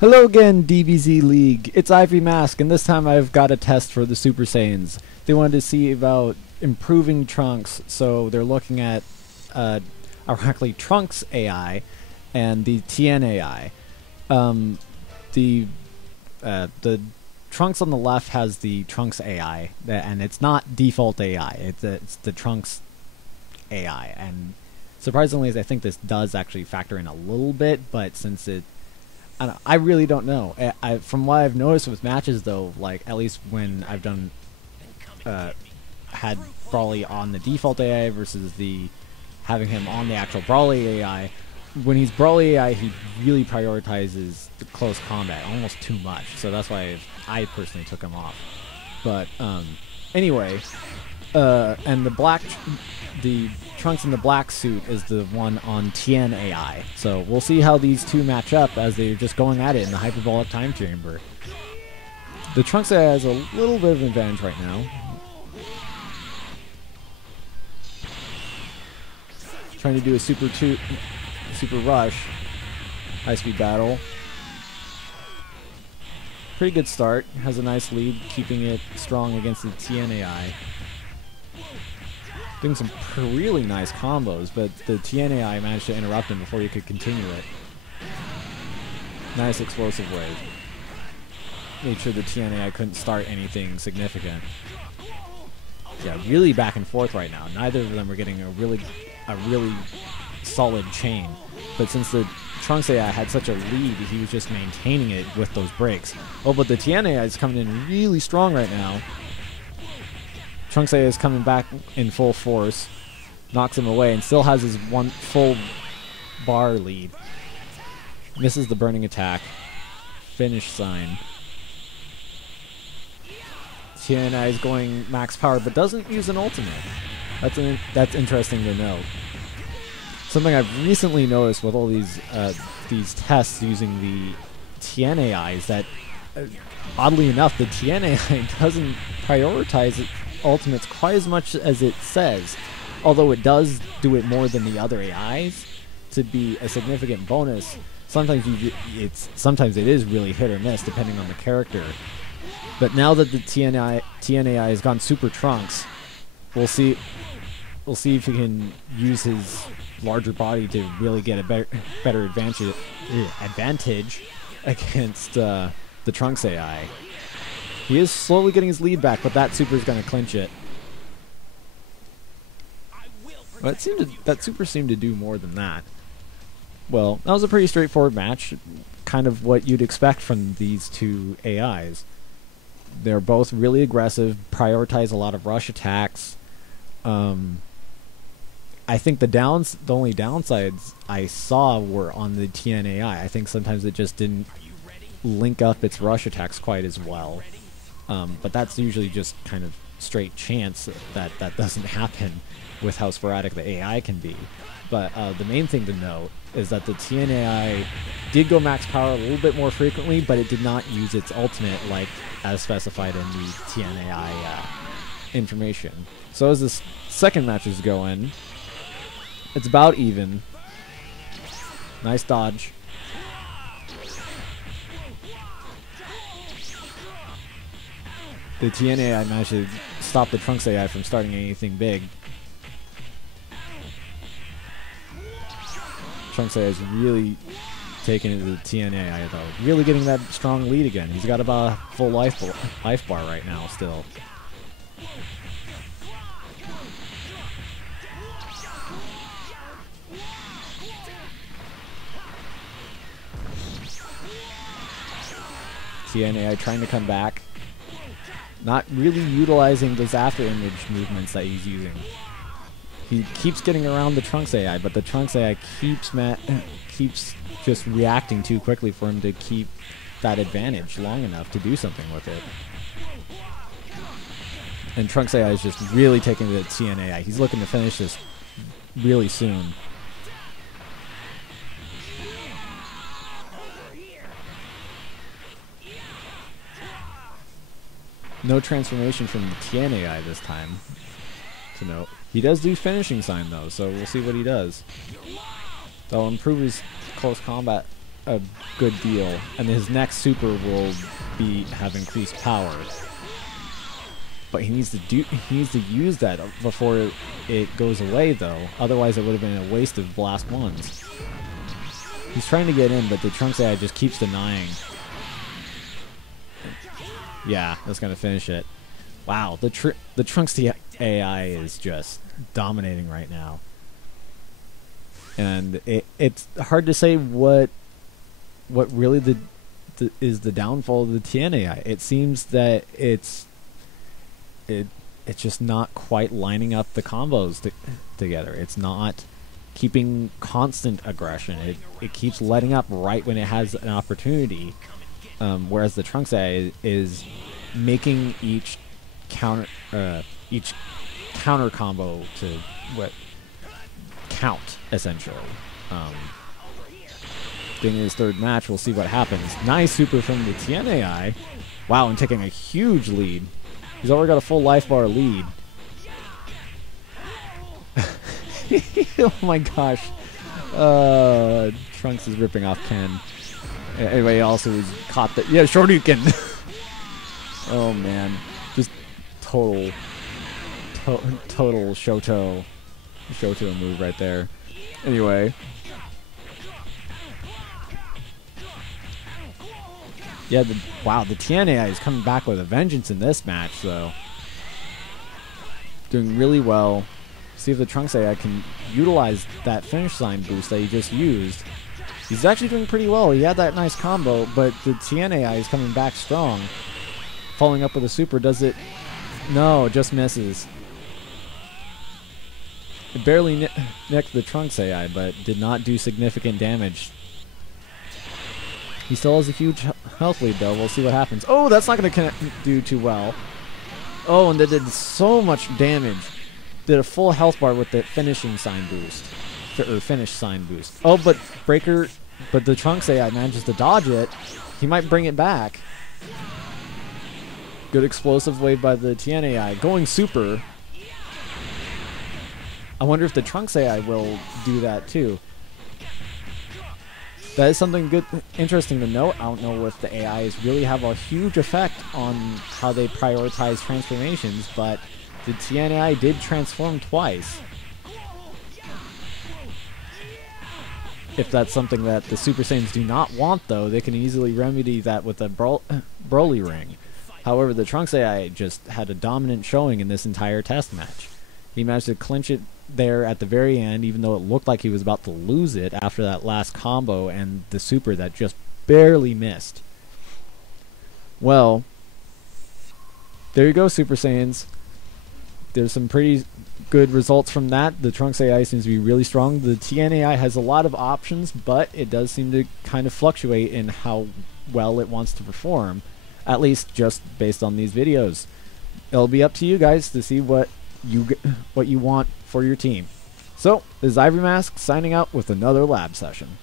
Hello again, DBZ League. It's IvoryMask, and this time I've got a test for the Super Saiyans. They wanted to see about improving Trunks, so they're looking at, ironically, Trunks AI and the TN AI. The Trunks on the left has the Trunks AI, and it's not default AI. It's the Trunks AI, and surprisingly, I think this does actually factor in a little bit, but since I really don't know. From what I've noticed with matches, though, like at least when I've done had Brawly on the default AI versus the having him on the actual Brawly AI, when he's Brawly AI, he really prioritizes the close combat almost too much. So that's why I personally took him off. But anyway, and the Trunks in the black suit is the one on TN AI. So we'll see how these two match up as they're just going at it in the hyperbolic time chamber. The Trunks AI has a little bit of an advantage right now. Trying to do a super rush, high speed battle. Pretty good start. Has a nice lead, keeping it strong against the TN AI. Doing some really nice combos, but the TNAI managed to interrupt him before he could continue it. Nice explosive wave. Made sure the TNAI couldn't start anything significant. Yeah, really back and forth right now. Neither of them are getting a really solid chain. But since the Trunks AI had such a lead, he was just maintaining it with those breaks. Oh, but the TNAI is coming in really strong right now. Trunks AI is coming back in full force, knocks him away, and still has his one full bar lead. Misses the burning attack. Finish sign. TNI is going max power, but doesn't use an ultimate. That's interesting to know. Something I've recently noticed with all these tests using the TNAI is that, oddly enough, the TNAI doesn't prioritize ultimates quite as much as it says, although it does do it more than the other AIs to be a significant bonus. Sometimes it is really hit or miss depending on the character. But now that the TNAI has gone Super Trunks, we'll see if he can use his larger body to really get a better advantage against the Trunks AI. He is slowly getting his lead back, but that super is going to clinch it. But that super seemed to do more than that. Well, that was a pretty straightforward match. Kind of what you'd expect from these two AIs. They're both really aggressive, prioritize a lot of rush attacks. I think the only downsides I saw were on the TNAI. I think sometimes it just didn't link up its rush attacks quite as well. But that's usually just kind of straight chance that doesn't happen with how sporadic the AI can be. But the main thing to note is that the TNAI did go max power a little bit more frequently, but it did not use its ultimate like as specified in the TNAI information. So as this second match is going, it's about even. Nice dodge. The TNAI managed to stop the Trunks AI from starting anything big. Trunks AI is really taking it to the TNAI though. Really getting that strong lead again. He's got about a full life bar right now still. TNAI trying to come back. Not really utilizing those after image movements that he's using. He keeps getting around the Trunks AI, but the Trunks AI keeps just reacting too quickly for him to keep that advantage long enough to do something with it. And Trunks AI is just really taking the TNAI. He's looking to finish this really soon. No transformation from the TNAI this time, to note. He does do finishing sign though, so we'll see what he does. That'll improve his close combat a good deal, and his next super will have increased power. But he needs to use that before it goes away, though. Otherwise, it would have been a waste of blast ones. He's trying to get in, but the Trunks AI just keeps denying. Yeah, that's gonna finish it. Wow, the Trunks AI is just dominating right now, and it's hard to say what really is the downfall of the Tien AI. It seems that it's just not quite lining up the combos together. It's not keeping constant aggression. It keeps letting up right when it has an opportunity, whereas the Trunks AI is making each counter combo to count, essentially. Being his third match, we'll see what happens. Nice super from the Tien AI. Wow, and taking a huge lead. He's already got a full life bar lead. Oh my gosh. Trunks is ripping off Ken. Anyway, also was caught that. Yeah, Shoryuken. Oh man. Just total Shoto move right there. Anyway. Yeah, wow, the Tien AI is coming back with a vengeance in this match, though. Doing really well. See if the Trunks AI can utilize that finish sign boost that he just used. He's actually doing pretty well. He had that nice combo, but the Tien AI is coming back strong. Following up with a super, does it? No, it just misses. It barely nicked the Trunks AI, but did not do significant damage. He still has a huge health lead, though. We'll see what happens. Oh, that's not going to do too well. Oh, and that did so much damage. Did a full health bar with the finishing sign boost. Or finish sign boost. Oh, but the Trunks AI manages to dodge it. He might bring it back. Good explosive wave by the Tien AI. Going super. I wonder if the Trunks AI will do that, too. That is something interesting to note. I don't know if the AIs really have a huge effect on how they prioritize transformations, but the Tien AI did transform twice. If that's something that the Super Saiyans do not want, though, they can easily remedy that with a Broly ring. However, the Trunks AI just had a dominant showing in this entire test match. He managed to clinch it there at the very end, even though it looked like he was about to lose it after that last combo and the super that just barely missed. Well, there you go, Super Saiyans. There's some pretty good results from that. The Trunks AI seems to be really strong. The Tien AI has a lot of options, but it does seem to kind of fluctuate in how well it wants to perform, at least just based on these videos. It'll be up to you guys to see what you want for your team. So, this is IvoryMask signing out with another lab session.